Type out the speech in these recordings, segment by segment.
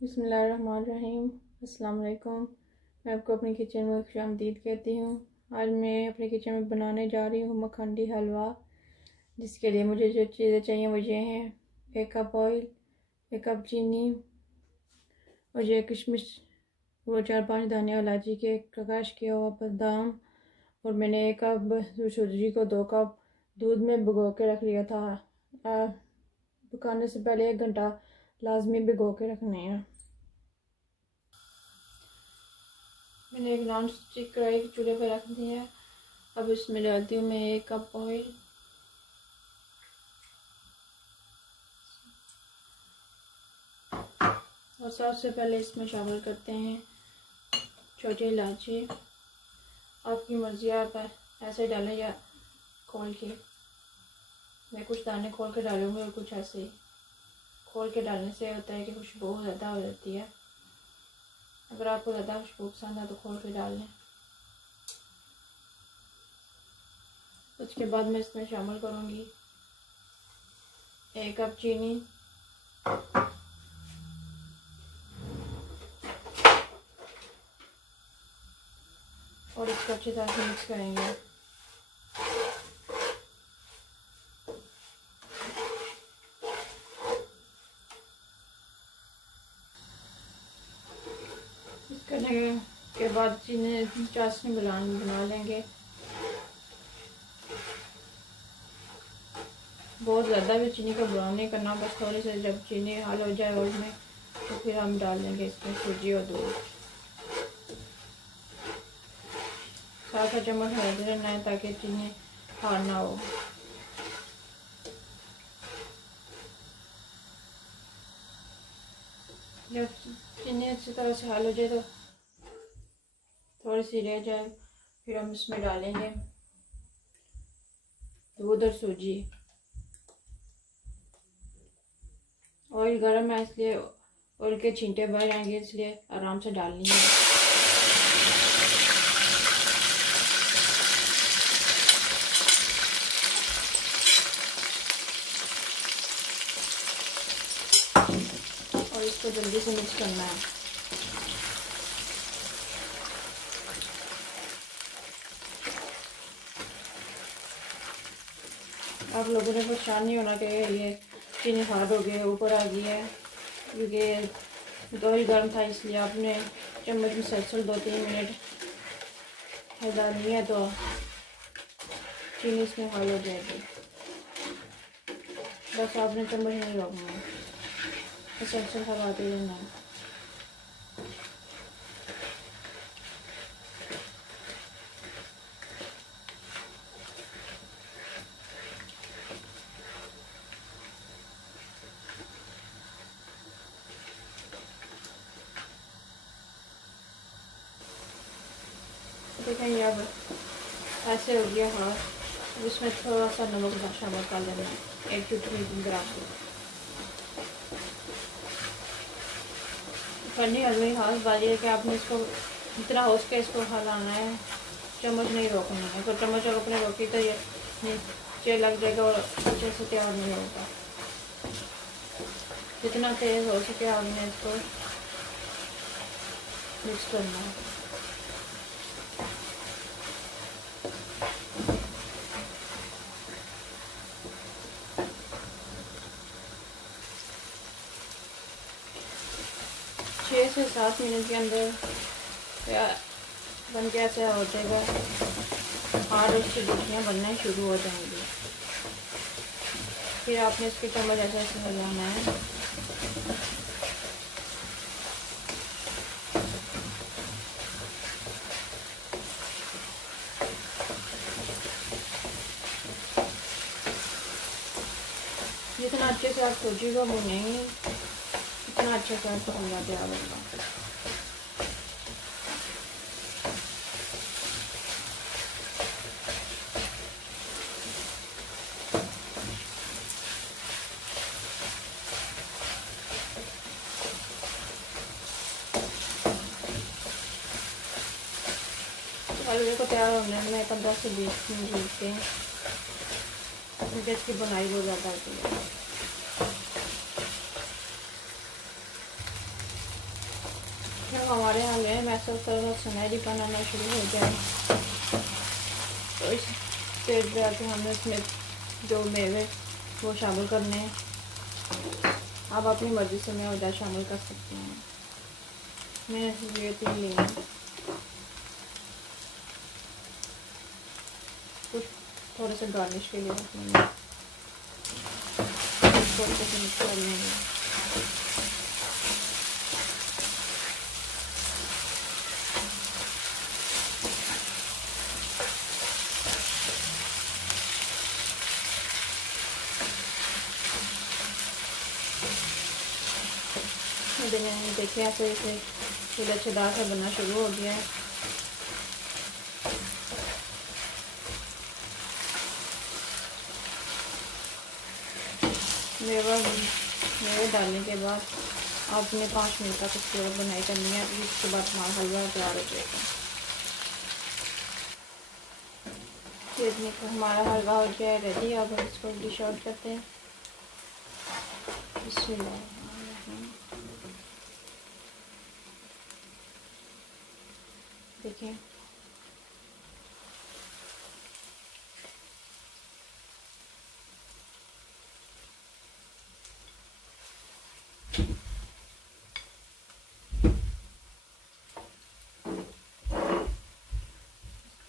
बिस्मिल्लाहिर्रहमानिर्रहीम। अस्सलाम वालेकुम। मैं आपको अपनी किचन में खुशामदीद कहती हूँ। आज मैं अपनी किचन में बनाने जा रही हूँ मखंडी हलवा, जिसके लिए मुझे जो चीज़ें चाहिए वो ये हैं: 1 कप ऑयल, 1 कप चीनी और ये किशमिश, वो 4-5 दाने इलायची के, कश किया हुआ बादाम। और मैंने 1 कप सूजी को 2 कप दूध में भिगो के रख लिया था। पकाने से पहले 1 घंटा लाजमी भिगो के रखने हैं। मैंने एक नॉन स्टिक कढ़ाई चूल्हे पर रख दी है। अब इसमें डालती हूँ मैं 1 कप ऑयल और सबसे पहले इसमें शामिल करते हैं छोटी इलायची। आपकी मर्जी, आप ऐसे डालें या खोल के। मैं कुछ दाने खोल के डालूँगी और कुछ ऐसे ही। खोल के डालने से होता है कि खुशबू ज़्यादा हो जाती है। अगर आपको ज़्यादा खुशबू पसंद है तो खोल के डाल लें। उसके बाद मैं इसमें शामिल करूँगी 1 कप चीनी, और इसको अच्छी तरह से मिक्स करेंगे। करने के बाद चीनी चाशनी बना लेंगे। बहुत ज़्यादा भी चीनी को ब्राउन नहीं करना, बस थोड़ी सी जब चीनी हाल हो जाए और में तो फिर हम डाल देंगे इसमें सूजी और दूध। साथ चम्मच हिलाते रहना है ताकि चीनी हार ना हो। जब चीनी अच्छी तरह से हाल हो जाए तो थोड़ी सी रह जाए, फिर हम इसमें डालेंगे दूध और सूजी। ऑयल गर्म है इसलिए ऑयल के छींटे बाहर आएंगे, इसलिए आराम से डालनी है। और इसको जल्दी से मिक्स करना है। आप लोगों ने परेशान नहीं होना कि ये चीनी हार्ड हो गई, ऊपर आ गई है, क्योंकि ऑयल गर्म था इसलिए आपने चम्मच में मुसलसल 2-3 मिनट हिलानी है तो चीनी इसमें हाल हो जाएगी। बस आपने चम्मच नहीं रोकना है, मुसलसल हलाते रहना है। देखेंगे अब ऐसे हो गया। हाँ, इसमें थोड़ा सा नमक शामिल कर लेना है, 1 चुटकी बराबर। फनी हलवे खास बात यह है कि आपने इसको जितना हो सके इसको हिलाना है, चम्मच नहीं रोकना है। तो चम्मच अगर अपने रोकी तो ये नीचे लग जाएगा और अच्छे से तैयार नहीं होगा। जितना तेज़ हो सके आपने इसको मिक्स करना है। छः से 7 मिनट के अंदर बन के ऐसा हो जाएगा और उसकी गुठलियाँ बनना शुरू हो जाएंगी। फिर आपने इसके चम्मच ऐसे ऐसे हिलाना है। जितना अच्छे से आप सूजी को भूनेंगे इतना अच्छे से आपको हलवा तैयार होगा। हलवे को तैयार होने में 15 से 20 मिनट लगते हैं, क्योंकि इसकी बुनाई बहुत ज़्यादा होती है। जब हमारे हलवे में ऐसा थोड़ा सुनहरी बनाना शुरू हो जाए तो इस स्टेज पे आके हमने इसमें जो मेवे वो शामिल करने हैं। आप अपनी मर्ज़ी से मैं उधर शामिल कर सकते हैं। मैंने ये 3 लिए हैं। कुछ थोड़े से गार्निश के लिए रखेंगे, थोड़े से मिक्स कर लेंगे। देखिए ऐसे ऐसे लच्छेदार सा बनना शुरू हो गया है। मेवे डालने के बाद आपने 5 मिनट तक उसकी और बनाई करनी है। उसके बाद हमारा हलवा तैयार हो जाएगा। देखने को हमारा हलवा हो गया है रेडी। अब हम इसको डिश आउट करते हैं। देखिए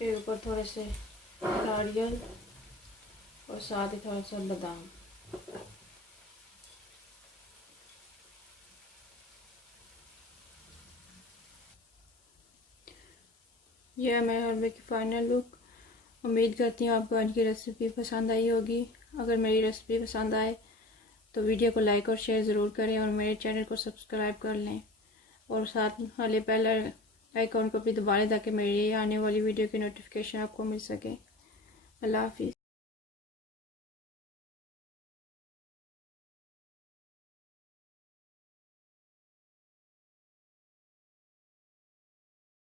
इसके ऊपर थोड़े से नारियल और साथ ही थोड़ा सा बादाम। यह है मेरे हलवे की फाइनल लुक। उम्मीद करती हूँ आपको आज की रेसिपी पसंद आई होगी। अगर मेरी रेसिपी पसंद आए तो वीडियो को लाइक और शेयर ज़रूर करें और मेरे चैनल को सब्सक्राइब कर लें और साथ वाले बेल आइकॉन को भी दबा लें ताकि मेरी आने वाली वीडियो की नोटिफिकेशन आपको मिल सके। अल्लाह हाफिज़।